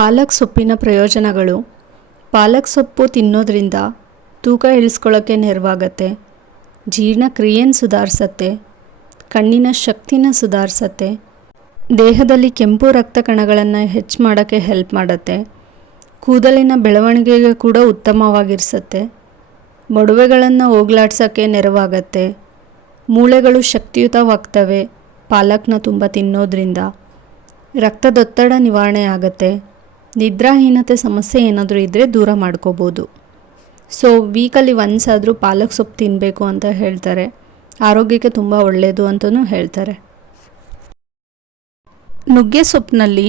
ಪಾಲಕ್ ಸೊಪ್ಪಿನ ಪ್ರಯೋಜನಗಳು. ಪಾಲಕ್ ಸೊಪ್ಪು ತಿನ್ನೋದ್ರಿಂದ ತೂಕ ಇಳಿಸ್ಕೊಳ್ಳೋಕ್ಕೆ ನೆರವಾಗತ್ತೆ. ಜೀರ್ಣಕ್ರಿಯೆನ ಸುಧಾರಿಸತ್ತೆ. ಕಣ್ಣಿನ ಶಕ್ತಿನ ಸುಧಾರಿಸತ್ತೆ. ದೇಹದಲ್ಲಿ ಕೆಂಪು ರಕ್ತ ಕಣಗಳನ್ನು ಹೆಚ್ಚು ಮಾಡೋಕ್ಕೆ ಹೆಲ್ಪ್ ಮಾಡುತ್ತೆ. ಕೂದಲಿನ ಬೆಳವಣಿಗೆಗೆ ಕೂಡ ಉತ್ತಮವಾಗಿರಿಸತ್ತೆ. ಮೊಡವೆಗಳನ್ನು ಹೋಗ್ಲಾಡ್ಸೋಕ್ಕೆ ನೆರವಾಗತ್ತೆ. ಮೂಳೆಗಳು ಶಕ್ತಿಯುತವಾಗ್ತವೆ. ಪಾಲಕ್ನ ತುಂಬ ತಿನ್ನೋದ್ರಿಂದ. ರಕ್ತದೊತ್ತಡ ನಿವಾರಣೆ ಆಗುತ್ತೆ. ನಿದ್ರಾಹೀನತೆ ಸಮಸ್ಯೆ ಏನಾದರೂ ಇದ್ದರೆ ದೂರ ಮಾಡ್ಕೋಬೋದು. ಸೊ ವೀಕಲ್ಲಿ ಒನ್ಸ್ ಆದರೂ ಪಾಲಕ್ ಸೊಪ್ಪು ತಿನ್ನಬೇಕು ಅಂತ ಹೇಳ್ತಾರೆ. ಆರೋಗ್ಯಕ್ಕೆ ತುಂಬ ಒಳ್ಳೆಯದು ಅಂತಲೂ ಹೇಳ್ತಾರೆ. ನುಗ್ಗೆ ಸೊಪ್ಪಿನಲ್ಲಿ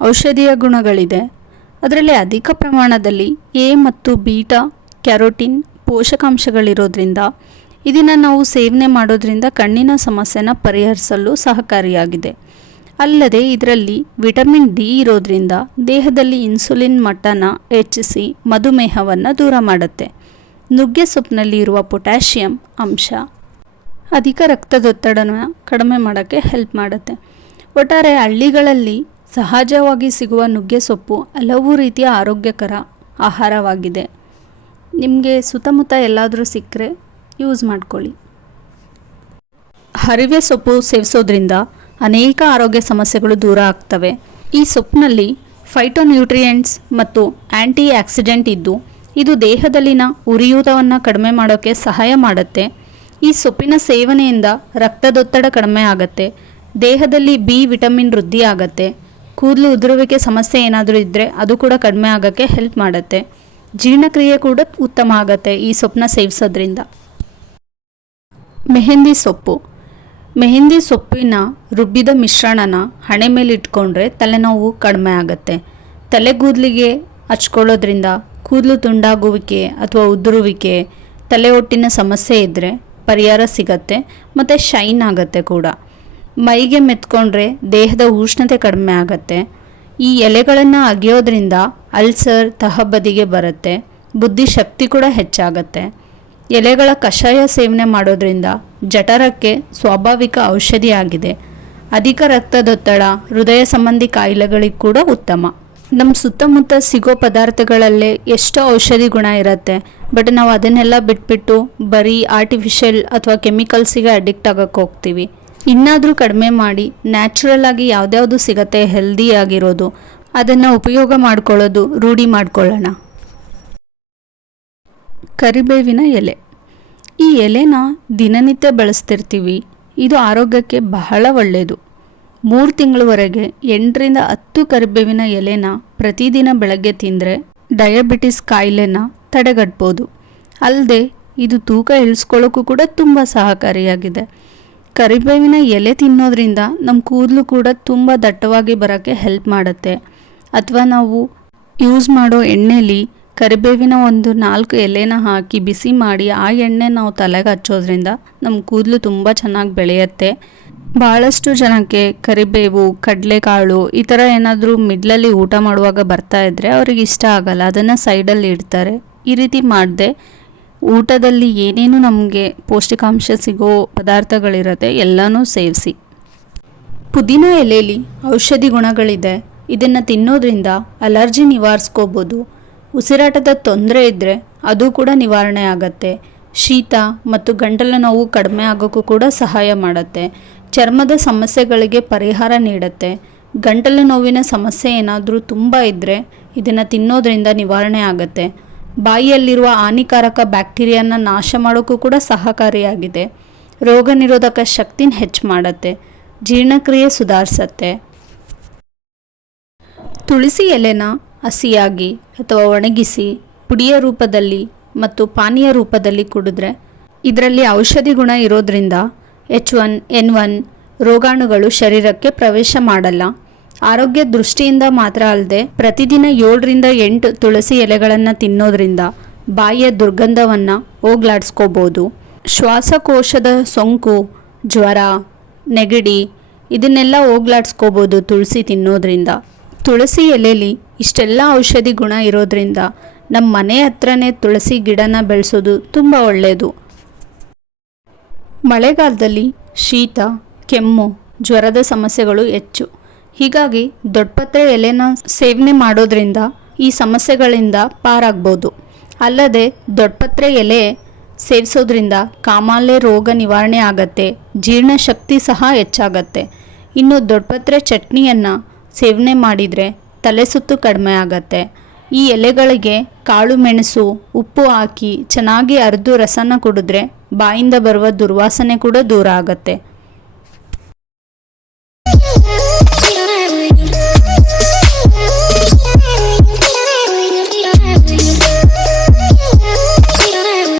ಔಷಧೀಯ ಗುಣಗಳಿದೆ. ಅದರಲ್ಲಿ ಅಧಿಕ ಪ್ರಮಾಣದಲ್ಲಿ ಎ ಮತ್ತು ಬೀಟಾ, ಕ್ಯಾರೋಟಿನ್ ಪೋಷಕಾಂಶಗಳಿರೋದ್ರಿಂದ ಇದನ್ನು ನಾವು ಸೇವನೆ ಮಾಡೋದ್ರಿಂದ ಕಣ್ಣಿನ ಸಮಸ್ಯೆನ ಪರಿಹರಿಸಲು ಸಹಕಾರಿಯಾಗಿದೆ. ಅಲ್ಲದೆ ಇದರಲ್ಲಿ ವಿಟಮಿನ್ ಡಿ ಇರೋದ್ರಿಂದ ದೇಹದಲ್ಲಿ ಇನ್ಸುಲಿನ್ ಮಟ್ಟನ ಹೆಚ್ಚಿಸಿ ಮಧುಮೇಹವನ್ನು ದೂರ ಮಾಡುತ್ತೆ. ನುಗ್ಗೆ ಸೊಪ್ಪಿನಲ್ಲಿ ಇರುವ ಪೊಟ್ಯಾಷಿಯಂ ಅಂಶ ಅಧಿಕ ರಕ್ತದೊತ್ತಡನ ಕಡಿಮೆ ಮಾಡೋಕ್ಕೆ ಹೆಲ್ಪ್ ಮಾಡುತ್ತೆ. ಒಟ್ಟಾರೆ ಹಳ್ಳಿಗಳಲ್ಲಿ ಸಹಜವಾಗಿ ಸಿಗುವ ನುಗ್ಗೆ ಸೊಪ್ಪು ಹಲವು ರೀತಿಯ ಆರೋಗ್ಯಕರ ಆಹಾರವಾಗಿದೆ. ನಿಮಗೆ ಸುತ್ತಮುತ್ತ ಎಲ್ಲಾದರೂ ಸಿಕ್ಕರೆ ಯೂಸ್ ಮಾಡ್ಕೊಳ್ಳಿ. ಹರಿವೆ ಸೊಪ್ಪು ಸೇವಿಸೋದ್ರಿಂದ ಅನೇಕ ಆರೋಗ್ಯ ಸಮಸ್ಯೆಗಳು ದೂರ ಆಗ್ತವೆ. ಈ ಸೊಪ್ಪಿನಲ್ಲಿ ಫೈಟೋನ್ಯೂಟ್ರಿಯೆಂಟ್ಸ್ ಮತ್ತು ಆ್ಯಂಟಿ ಆಕ್ಸಿಡೆಂಟ್ ಇದ್ದು, ಇದು ದೇಹದಲ್ಲಿನ ಉರಿಯೂತವನ್ನು ಕಡಿಮೆ ಮಾಡೋಕ್ಕೆ ಸಹಾಯ ಮಾಡುತ್ತೆ. ಈ ಸೊಪ್ಪಿನ ಸೇವನೆಯಿಂದ ರಕ್ತದೊತ್ತಡ ಕಡಿಮೆ ಆಗುತ್ತೆ. ದೇಹದಲ್ಲಿ ಬಿ ವಿಟಮಿನ್ ವೃದ್ಧಿ ಆಗುತ್ತೆ. ಕೂದಲು ಉದುರುವಿಕೆ ಸಮಸ್ಯೆ ಏನಾದರೂ ಇದ್ದರೆ ಅದು ಕೂಡ ಕಡಿಮೆ ಆಗೋಕ್ಕೆ ಹೆಲ್ಪ್ ಮಾಡುತ್ತೆ. ಜೀರ್ಣಕ್ರಿಯೆ ಕೂಡ ಉತ್ತಮ ಆಗುತ್ತೆ ಈ ಸೊಪ್ಪನ್ನ ಸೇವಿಸೋದ್ರಿಂದ. ಮೆಹಂದಿ ಸೊಪ್ಪು. ಮೆಹಂದಿ ಸೊಪ್ಪಿನ ರುಬ್ಬಿದ ಮಿಶ್ರಣನ ಹಣೆ ಮೇಲೆ ಇಟ್ಕೊಂಡ್ರೆ ತಲೆನೋವು ಕಡಿಮೆ ಆಗುತ್ತೆ. ತಲೆಗೂದಲಿಗೆ ಹಚ್ಕೊಳ್ಳೋದ್ರಿಂದ ಕೂದಲು ತುಂಡಾಗುವಿಕೆ ಅಥವಾ ಉದುರುವಿಕೆ, ತಲೆ ಒಟ್ಟಿನ ಸಮಸ್ಯೆ ಇದ್ದರೆ ಪರಿಹಾರ ಸಿಗತ್ತೆ ಮತ್ತು ಶೈನ್ ಆಗುತ್ತೆ ಕೂಡ. ಮೈಗೆ ಮೆತ್ಕೊಂಡ್ರೆ ದೇಹದ ಉಷ್ಣತೆ ಕಡಿಮೆ ಆಗುತ್ತೆ. ಈ ಎಲೆಗಳನ್ನು ಅಗೆಯೋದ್ರಿಂದ ಅಲ್ಸರ್, ತಹಬದಿಗೆ ಬರುತ್ತೆ. ಬುದ್ಧಿಶಕ್ತಿ ಕೂಡ ಹೆಚ್ಚಾಗತ್ತೆ. ಎಲೆಗಳ ಕಷಾಯ ಸೇವನೆ ಮಾಡೋದ್ರಿಂದ ಜಠರಕ್ಕೆ ಸ್ವಾಭಾವಿಕ ಔಷಧಿಯಾಗಿದೆ. ಅಧಿಕ ರಕ್ತದೊತ್ತಡ, ಹೃದಯ ಸಂಬಂಧಿ ಕಾಯಿಲೆಗಳಿಗೆ ಕೂಡ ಉತ್ತಮ. ನಮ್ಮ ಸುತ್ತಮುತ್ತ ಸಿಗೋ ಪದಾರ್ಥಗಳಲ್ಲೇ ಎಷ್ಟೋ ಔಷಧಿ ಗುಣ ಇರುತ್ತೆ. ಬಟ್ ನಾವು ಅದನ್ನೆಲ್ಲ ಬಿಟ್ಬಿಟ್ಟು ಬರೀ ಆರ್ಟಿಫಿಷಿಯಲ್ ಅಥವಾ ಕೆಮಿಕಲ್ಸಿಗೆ ಅಡಿಕ್ಟ್ ಆಗೋಕ್ಕೆ ಹೋಗ್ತೀವಿ. ಇನ್ನಾದರೂ ಕಡಿಮೆ ಮಾಡಿ ನ್ಯಾಚುರಲ್ ಆಗಿ ಯಾವ್ದ್ಯಾವುದು ಸಿಗತ್ತೆ, ಹೆಲ್ದಿ ಆಗಿರೋದು, ಅದನ್ನು ಉಪಯೋಗ ಮಾಡ್ಕೊಳ್ಳೋದು ರೂಢಿ ಮಾಡ್ಕೊಳ್ಳೋಣ. ಕರಿಬೇವಿನ ಎಲೆ. ಈ ಎಲೆನ ದಿನನಿತ್ಯ ಬಳಸ್ತಿರ್ತೀವಿ. ಇದು ಆರೋಗ್ಯಕ್ಕೆ ಬಹಳ ಒಳ್ಳೆಯದು ಮೂರು ತಿಂಗಳವರೆಗೆ ಎಂಟರಿಂದ ಹತ್ತು ಕರಿಬೇವಿನ ಎಲೆನ ಪ್ರತಿದಿನ ಬೆಳಗ್ಗೆ ತಿಂದರೆ ಡಯಾಬಿಟಿಸ್ ಕಾಯಿಲೆನ ತಡೆಗಟ್ಬೋದು. ಅಲ್ಲದೆ ಇದು ತೂಕ ಇಳಿಸ್ಕೊಳ್ಳೋಕ್ಕೂ ಕೂಡ ತುಂಬ ಸಹಕಾರಿಯಾಗಿದೆ. ಕರಿಬೇವಿನ ಎಲೆ ತಿನ್ನೋದ್ರಿಂದ ನಮ್ಮ ಕೂದಲು ಕೂಡ ತುಂಬ ದಟ್ಟವಾಗಿ ಬರೋಕ್ಕೆ ಹೆಲ್ಪ್ ಮಾಡುತ್ತೆ. ಅಥವಾ ನಾವು ಯೂಸ್ ಮಾಡೋ ಎಣ್ಣೆಲಿ ಕರಿಬೇವಿನ ಒಂದು ನಾಲ್ಕು ಎಲೆನ ಹಾಕಿ ಬಿಸಿ ಮಾಡಿ ಆ ಎಣ್ಣೆ ನಾವು ತಲೆಗೆ ಹಚ್ಚೋದ್ರಿಂದ ನಮ್ಮ ಕೂದಲು ತುಂಬ ಚೆನ್ನಾಗಿ ಬೆಳೆಯುತ್ತೆ. ಭಾಳಷ್ಟು ಜನಕ್ಕೆ ಕರಿಬೇವು, ಕಡಲೆಕಾಳು ಈ ಥರ ಏನಾದರೂ ಮಿಡ್ಲಲ್ಲಿ ಊಟ ಮಾಡುವಾಗ ಬರ್ತಾ ಇದ್ದರೆ ಅವ್ರಿಗೆ ಇಷ್ಟ ಆಗಲ್ಲ, ಅದನ್ನು ಸೈಡಲ್ಲಿ ಇಡ್ತಾರೆ. ಈ ರೀತಿ ಮಾಡದೆ. ಊಟದಲ್ಲಿ ಏನೇನು ನಮಗೆ ಪೌಷ್ಟಿಕಾಂಶ ಸಿಗೋ ಪದಾರ್ಥಗಳಿರುತ್ತೆ ಎಲ್ಲನೂ ಸೇವಿಸಿ. ಪುದೀನ ಎಲೆಯಲ್ಲಿ ಔಷಧಿ ಗುಣಗಳಿದೆ. ಇದನ್ನು ತಿನ್ನೋದ್ರಿಂದ ಅಲರ್ಜಿ ನಿವಾರಿಸ್ಕೋಬೋದು. ಉಸಿರಾಟದ ತೊಂದರೆ ಇದ್ದರೆ ಅದು ಕೂಡ ನಿವಾರಣೆ ಆಗತ್ತೆ. ಶೀತ ಮತ್ತು ಗಂಟಲ ನೋವು ಕಡಿಮೆ ಆಗೋಕ್ಕೂ ಕೂಡ ಸಹಾಯ ಮಾಡುತ್ತೆ. ಚರ್ಮದ ಸಮಸ್ಯೆಗಳಿಗೆ ಪರಿಹಾರ ನೀಡುತ್ತೆ. ಗಂಟಲು ನೋವಿನ ಸಮಸ್ಯೆ ಏನಾದರೂ ತುಂಬ ಇದ್ದರೆ ಇದನ್ನು ತಿನ್ನೋದ್ರಿಂದ ನಿವಾರಣೆ ಆಗುತ್ತೆ. ಬಾಯಿಯಲ್ಲಿರುವ ಹಾನಿಕಾರಕ ಬ್ಯಾಕ್ಟೀರಿಯಾನ ನಾಶ ಮಾಡೋಕ್ಕೂ ಕೂಡ ಸಹಕಾರಿಯಾಗಿದೆ. ರೋಗ ನಿರೋಧಕ ಶಕ್ತಿನ ಹೆಚ್ಚು ಮಾಡುತ್ತೆ. ಜೀರ್ಣಕ್ರಿಯೆ ಸುಧಾರಿಸತ್ತೆ. ತುಳಸಿ ಎಲೆನ ಹಸಿಯಾಗಿ ಅಥವಾ ಒಣಗಿಸಿ ಪುಡಿಯ ರೂಪದಲ್ಲಿ ಮತ್ತು ಪಾನೀಯ ರೂಪದಲ್ಲಿ ಕುಡಿದ್ರೆ ಇದರಲ್ಲಿ ಔಷಧಿ ಗುಣ ಇರೋದ್ರಿಂದ ಎಚ್ ಒನ್, ಎನ್ ಒನ್ ರೋಗಾಣುಗಳು ಶರೀರಕ್ಕೆ ಪ್ರವೇಶ ಮಾಡಲ್ಲ. ಆರೋಗ್ಯ ದೃಷ್ಟಿಯಿಂದ ಮಾತ್ರ ಅಲ್ಲದೆ ಪ್ರತಿದಿನ ಏಳರಿಂದ ಎಂಟು ತುಳಸಿ ಎಲೆಗಳನ್ನು ತಿನ್ನೋದ್ರಿಂದ ಬಾಯಿಯ ದುರ್ಗಂಧವನ್ನು ಹೋಗ್ಲಾಡಿಸ್ಕೋಬೋದು. ಶ್ವಾಸಕೋಶದ ಸೋಂಕು, ಜ್ವರ, ನೆಗಡಿ ಇದನ್ನೆಲ್ಲ ಹೋಗ್ಲಾಡಿಸ್ಕೋಬೋದು ತುಳಸಿ ತಿನ್ನೋದ್ರಿಂದ. ತುಳಸಿ ಎಲೆಲಿ ಇಷ್ಟೆಲ್ಲ ಔಷಧಿ ಗುಣ ಇರೋದ್ರಿಂದ ನಮ್ಮ ಮನೆ ಹತ್ರನೇ ತುಳಸಿ ಗಿಡನ ಬೆಳೆಸೋದು ತುಂಬ ಒಳ್ಳೆಯದು ಮಳೆಗಾಲದಲ್ಲಿ ಶೀತ, ಕೆಮ್ಮು, ಜ್ವರದ ಸಮಸ್ಯೆಗಳು ಹೆಚ್ಚು. ಹೀಗಾಗಿ ದೊಡ್ಡಪತ್ರೆ ಎಲೆನ ಸೇವನೆ ಮಾಡೋದ್ರಿಂದ ಈ ಸಮಸ್ಯೆಗಳಿಂದ ಪಾರಾಗ್ಬೋದು. ಅಲ್ಲದೆ ದೊಡ್ಡಪತ್ರೆ ಎಲೆ ಸೇವಿಸೋದ್ರಿಂದ ಕಾಮಾಲೆ ರೋಗ ನಿವಾರಣೆ ಆಗತ್ತೆ ಜೀರ್ಣಶಕ್ತಿ ಸಹ ಹೆಚ್ಚಾಗತ್ತೆ. ಇನ್ನು ದೊಡ್ಡಪತ್ರೆ ಚಟ್ನಿಯನ್ನು ಸೇವನೆ ಮಾಡಿದರೆ ತಲೆ ಸುತ್ತು ಕಡಿಮೆ ಆಗತ್ತೆ. ಈ ಎಲೆಗಳಿಗೆ ಕಾಳು ಮೆಣಸು, ಉಪ್ಪು ಹಾಕಿ ಚೆನ್ನಾಗಿ ಅರೆದು ರಸನ ಕುಡಿದ್ರೆ ಬಾಯಿಂದ ಬರುವ ದುರ್ವಾಸನೆ ಕೂಡ ದೂರ ಆಗತ್ತೆ.